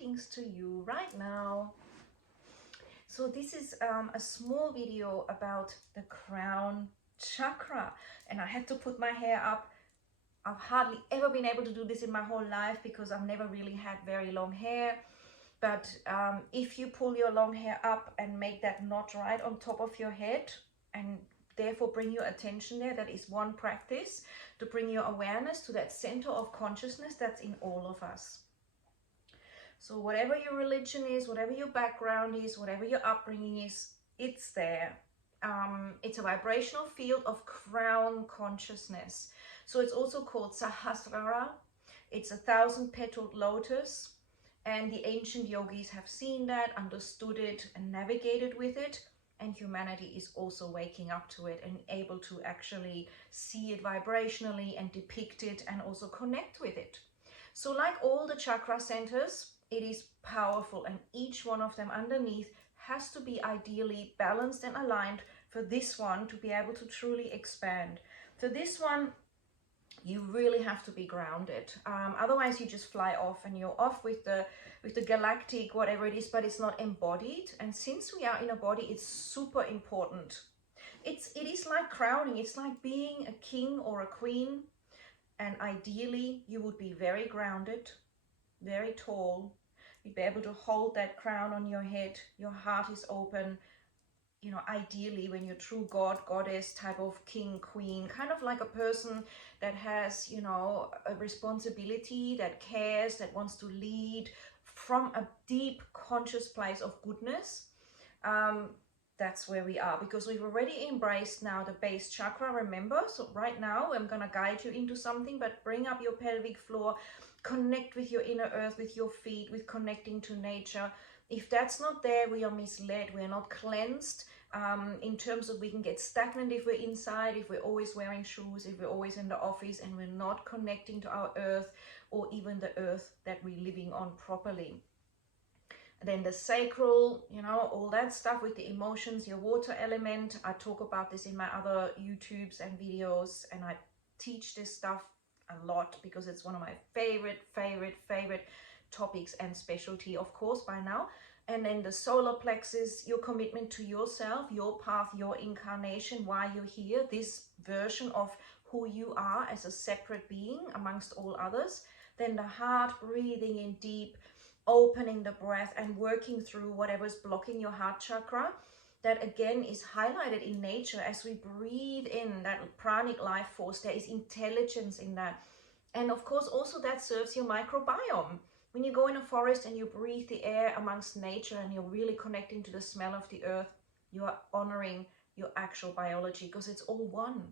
greetings to you right now. So this is a small video about the Crown Chakra, and I had to put my hair up. I've hardly ever been able to do this in my whole life because I've never really had very long hair. But if you pull your long hair up and make that knot right on top of your head and therefore bring your attention there, that is one practice to bring your awareness to that center of consciousness that's in all of us. So whatever your religion is, whatever your background is, whatever your upbringing is, it's there. It's a vibrational field of crown consciousness. So it's also called Sahasrara. It's 1,000-petaled lotus. And the ancient yogis have seen that, understood it, and navigated with it. And humanity is also waking up to it and able to actually see it vibrationally and depict it and also connect with it. So like all the chakra centers, it is powerful, and each one of them underneath has to be ideally balanced and aligned for this one to be able to truly expand. For this one, you really have to be grounded. Otherwise you just fly off and you're off with the galactic whatever it is, but it's not embodied. And since we are in a body, it's super important. It is like crowning. It's like being a king or a queen, and ideally you would be very grounded, very tall. You'd be able to hold that crown on your head. Your heart is open. You know, ideally when you're true god, goddess type of king, queen, kind of like a person that has, you know, a responsibility, that cares, that wants to lead from a deep conscious place of goodness. That's where we are, because we've already embraced now the base chakra, remember? So right now I'm going to guide you into something, but bring up your pelvic floor, connect with your inner earth, with your feet, with connecting to nature. If that's not there, we are misled. We are not cleansed in terms of we can get stagnant if we're inside, if we're always wearing shoes, if we're always in the office and we're not connecting to our earth or even the earth that we're living on properly. And then the sacral, you know, all that stuff with the emotions, your water element. I talk about this in my other YouTubes and videos, and I teach this stuff a lot because it's one of my favorite topics and specialty, of course, by now. And then the solar plexus, your commitment to yourself, your path, your incarnation, why you're here, this version of who you are as a separate being amongst all others. Then the heart, breathing in deep, opening the breath and working through whatever's blocking your heart chakra. That again is highlighted in nature as we breathe in that pranic life force. There is intelligence in that. And of course also that serves your microbiome. When you go in a forest and you breathe the air amongst nature and you're really connecting to the smell of the earth, you are honoring your actual biology because it's all one.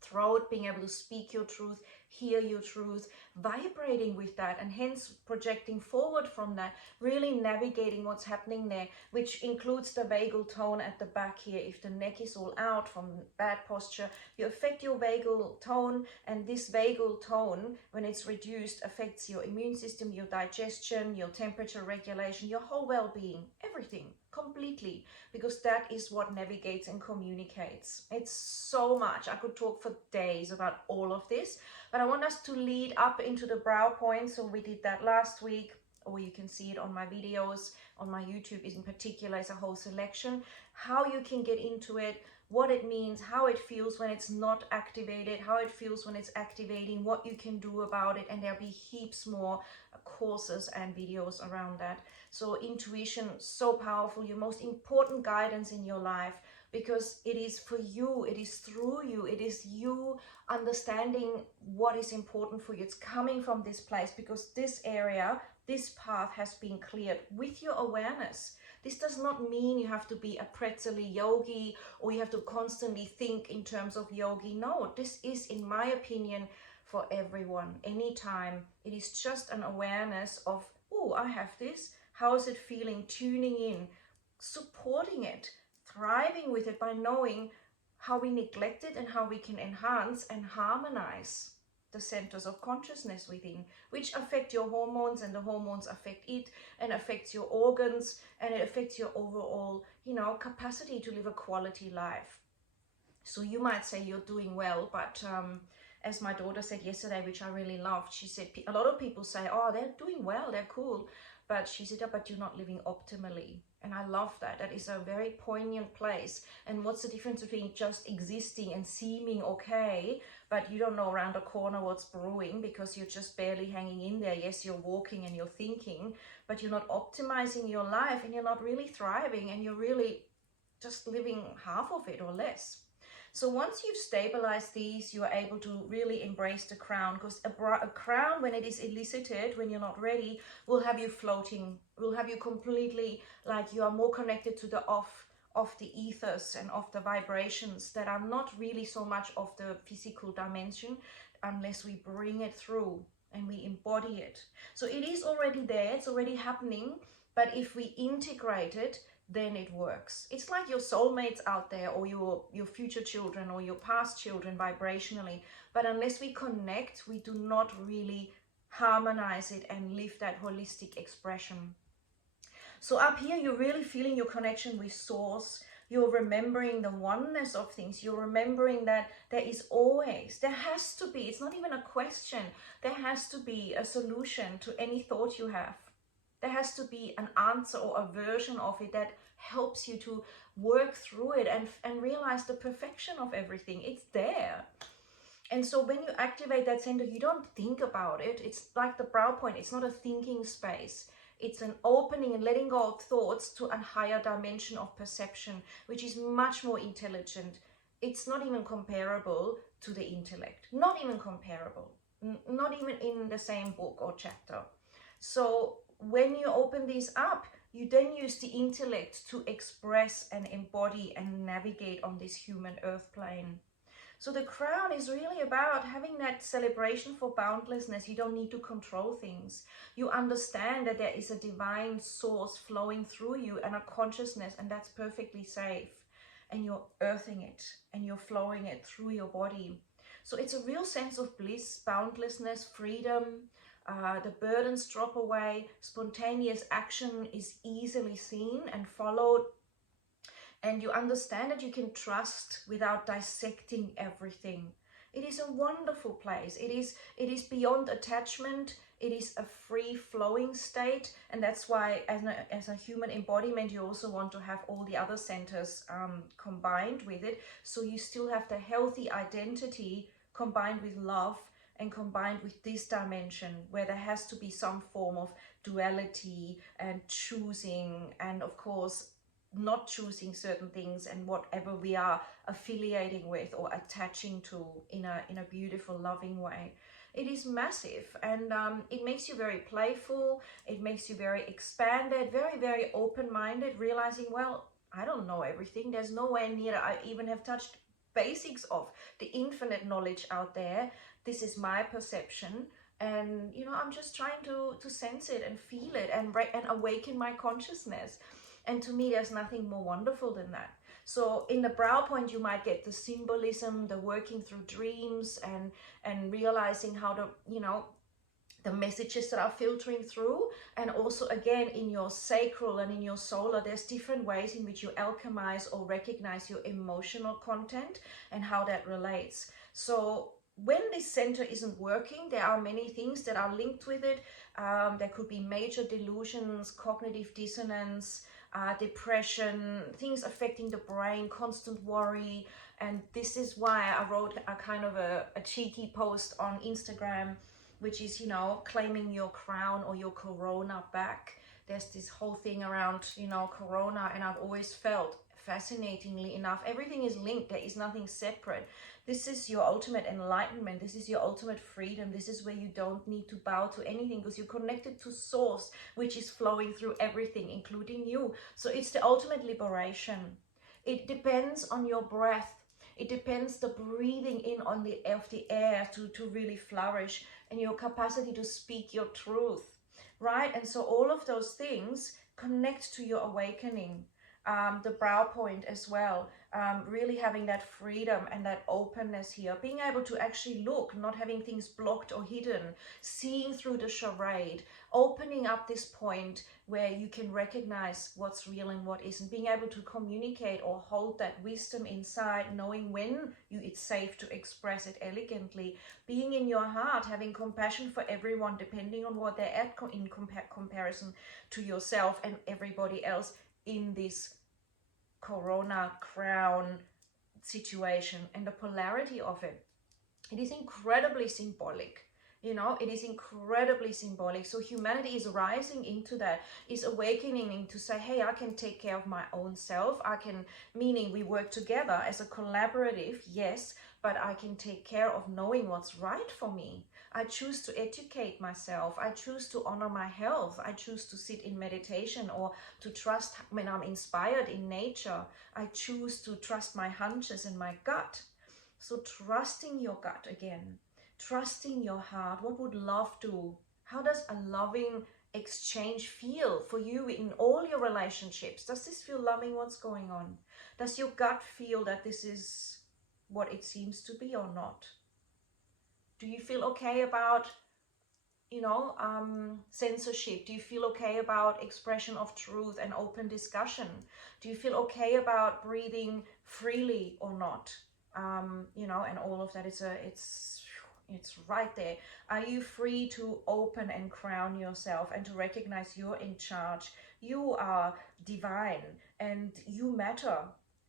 Throat, being able to speak your truth, hear your truth, vibrating with that, and hence projecting forward from that, really navigating what's happening there, which includes the vagal tone at the back here. If the neck is all out from bad posture, you affect your vagal tone, and this vagal tone, when it's reduced, affects your immune system, your digestion, your temperature regulation, your whole well-being, everything. Completely, because that is what navigates and communicates. It's so much. I could talk for days about all of this, but I want us to lead up into the brow point. So we did that last week, or you can see it on my videos, on my YouTube in particular, is a whole selection, how you can get into it, what it means, how it feels when it's not activated, how it feels when it's activating, what you can do about it, and there'll be heaps more courses and videos around that. So intuition, so powerful, your most important guidance in your life, because it is for you, it is through you, it is you understanding what is important for you. It's coming from this place because this area, this path has been cleared with your awareness. This does not mean you have to be a pretzely yogi or you have to constantly think in terms of yogi. No, this is, in my opinion, for everyone, anytime. It is just an awareness of, oh, I have this. How is it feeling? Tuning in, supporting it, thriving with it by knowing how we neglect it and how we can enhance and harmonize the centers of consciousness within, which affect your hormones, and the hormones affect it and affects your organs, and it affects your overall, you know, capacity to live a quality life. So you might say you're doing well, but as my daughter said yesterday, which I really loved, she said, a lot of people say, oh, they're doing well, they're cool. But she said, oh, but you're not living optimally. And I love that. That is a very poignant place. And what's the difference between just existing and seeming okay, but you don't know around the corner what's brewing because you're just barely hanging in there. Yes, you're walking and you're thinking, but you're not optimizing your life and you're not really thriving and you're really just living half of it or less. So once you've stabilized these, you are able to really embrace the crown, because a crown, when it is elicited, when you're not ready, will have you floating, will have you completely, like you are more connected to the of the ethers and of the vibrations that are not really so much of the physical dimension, unless we bring it through and we embody it. So it is already there, it's already happening, but if we integrate it, then it works. It's like your soulmates out there, or your future children or your past children vibrationally. But unless we connect, we do not really harmonize it and live that holistic expression. So up here, you're really feeling your connection with source. You're remembering the oneness of things. You're remembering that there is always, there has to be, it's not even a question, there has to be a solution to any thought you have. There has to be an answer or a version of it that helps you to work through it and realize the perfection of everything. It's there. And so when you activate that center, you don't think about it. It's like the brow point. It's not a thinking space. It's an opening and letting go of thoughts to a higher dimension of perception, which is much more intelligent. It's not even comparable to the intellect. Not even comparable. Not even in the same book or chapter. So when you open these up, you then use the intellect to express and embody and navigate on this human earth plane. So the crown is really about having that celebration for boundlessness. You don't need to control things. You understand that there is a divine source flowing through you and a consciousness, and that's perfectly safe. And you're earthing it and you're flowing it through your body. So it's a real sense of bliss, boundlessness, freedom. The burdens drop away. Spontaneous action is easily seen and followed. And you understand that you can trust without dissecting everything. It is a wonderful place. It is beyond attachment. It is a free flowing state. And that's why as a human embodiment, you also want to have all the other centers combined with it. So you still have the healthy identity combined with love and combined with this dimension where there has to be some form of duality and choosing, and of course not choosing certain things and whatever we are affiliating with or attaching to in a beautiful, loving way. It is massive, and it makes you very playful. It makes you very expanded, very, very open-minded, realizing, well, I don't know everything. There's nowhere near I even have touched basics of the infinite knowledge out there. This is my perception, and you know, I'm just trying to sense it and feel it and awaken my consciousness. And to me, there's nothing more wonderful than that. So in the brow point, you might get the symbolism, the working through dreams, and realizing how to, you know, the messages that are filtering through. And also, again, in your sacral and in your solar, there's different ways in which you alchemize or recognize your emotional content and how that relates. So when this center isn't working, there are many things that are linked with it. There could be major delusions, cognitive dissonance, depression, things affecting the brain, constant worry. And this is why I wrote a kind of a cheeky post on Instagram, which is, you know, claiming your crown or your corona back. There's this whole thing around, you know, corona, and I've always felt, fascinatingly enough, everything is linked. There is nothing separate. This is your ultimate enlightenment. This is your ultimate freedom. This is where you don't need to bow to anything, because you're connected to source, which is flowing through everything, including you. So it's the ultimate liberation. It depends on your breath. It depends the breathing in on the air to really flourish, and your capacity to speak your truth, right? And so all of those things connect to your awakening. the brow point as well. Really having that freedom and that openness here, being able to actually look, not having things blocked or hidden, seeing through the charade, opening up this point where you can recognize what's real and what isn't, being able to communicate or hold that wisdom inside, knowing when it's safe to express it elegantly, being in your heart, having compassion for everyone depending on what they're at in comparison to yourself and everybody else in this corona crown situation, and the polarity of it. It is incredibly symbolic. You know, it is incredibly symbolic. So humanity is rising into that, is awakening to say, hey, I can take care of my own self. I can, meaning we work together as a collaborative, yes, but I can take care of knowing what's right for me. I choose to educate myself. I choose to honor my health. I choose to sit in meditation or to trust when I'm inspired in nature. I choose to trust my hunches and my gut. So trusting your gut again, trusting your heart. What would love do? How does a loving exchange feel for you in all your relationships? Does this feel loving? What's going on? Does your gut feel that this is what it seems to be or not? Do you feel okay about, you know, censorship? Do you feel okay about expression of truth and open discussion? Do you feel okay about breathing freely or not? You know, and all of that, it's right there. Are you free to open and crown yourself and to recognize you're in charge? You are divine and you matter,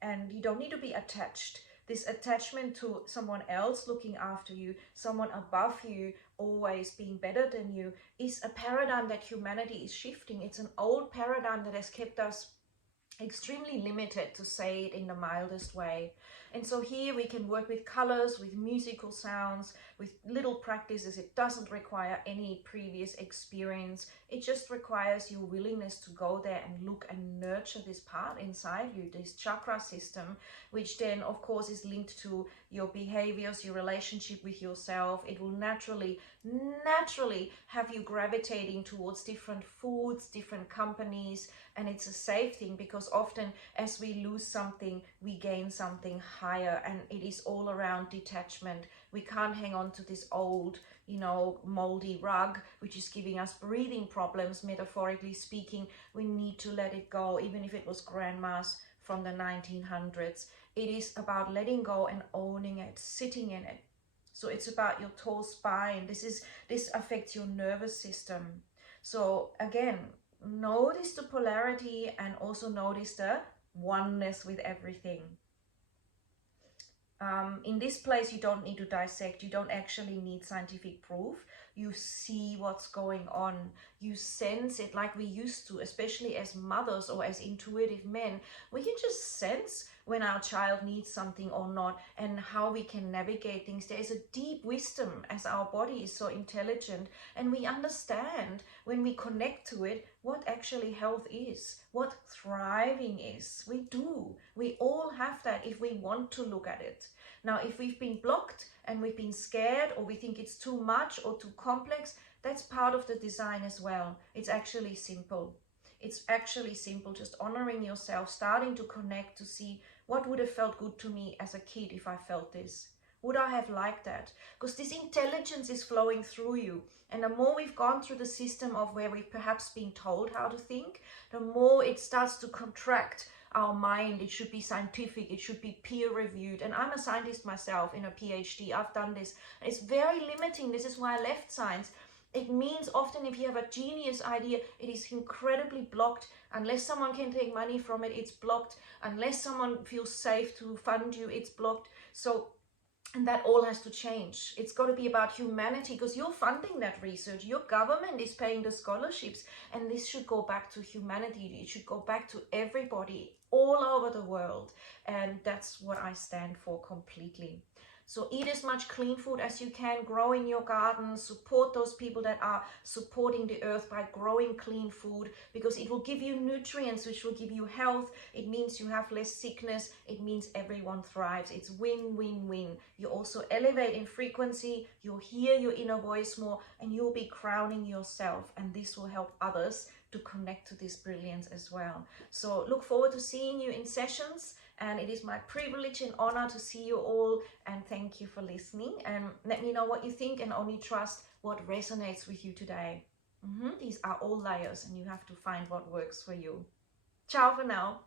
and you don't need to be attached. This attachment to someone else looking after you, someone above you, always being better than you, is a paradigm that humanity is shifting. It's an old paradigm that has kept us extremely limited, to say it in the mildest way. And so here we can work with colors, with musical sounds, with little practices. It doesn't require any previous experience. It just requires your willingness to go there and look and nurture this part inside you, this chakra system, which then of course is linked to your behaviors, your relationship with yourself. It will naturally have you gravitating towards different foods, different companies, and it's a safe thing, because often as we lose something, we gain something higher, and it is all around detachment. We can't hang on to this old, you know, moldy rug, which is giving us breathing problems, metaphorically speaking. We need to let it go, even if it was grandma's from the 1900s. It is about letting go and owning it, sitting in it. So it's about your tall spine. This affects your nervous system. So again, notice the polarity and also notice the oneness with everything. In this place, you don't need to dissect. You don't actually need scientific proof. You see what's going on. You sense it like we used to, especially as mothers or as intuitive men. We can just sense when our child needs something or not, and how we can navigate things. There is a deep wisdom, as our body is so intelligent, and we understand when we connect to it what actually health is, what thriving is. We do. We all have that if we want to look at it. Now, if we've been blocked and we've been scared, or we think it's too much or too complex, that's part of the design as well. It's actually simple. It's actually simple, just honoring yourself, starting to connect to see what would have felt good to me as a kid if I felt this. Would I have liked that? Because this intelligence is flowing through you. And the more we've gone through the system of where we've perhaps been told how to think, the more it starts to contract our mind. It should be scientific, it should be peer reviewed. And I'm a scientist myself in a PhD. I've done this. It's very limiting. This is why I left science. It means often if you have a genius idea, it is incredibly blocked. Unless someone can take money from it, it's blocked. Unless someone feels safe to fund you, it's blocked. So, and that all has to change. It's got to be about humanity, because you're funding that research. Your government is paying the scholarships, and this should go back to humanity. It should go back to everybody all over the world. And that's what I stand for completely. So eat as much clean food as you can, grow in your garden, support those people that are supporting the earth by growing clean food, because it will give you nutrients, which will give you health. It means you have less sickness. It means everyone thrives. It's win, win, win. You also elevate in frequency. You'll hear your inner voice more, and you'll be crowning yourself. And this will help others to connect to this brilliance as well. So look forward to seeing you in sessions, and it is my privilege and honor to see you all, and thank you for listening, and let me know what you think, and only trust what resonates with you today. These are all layers and you have to find what works for you. Ciao for now.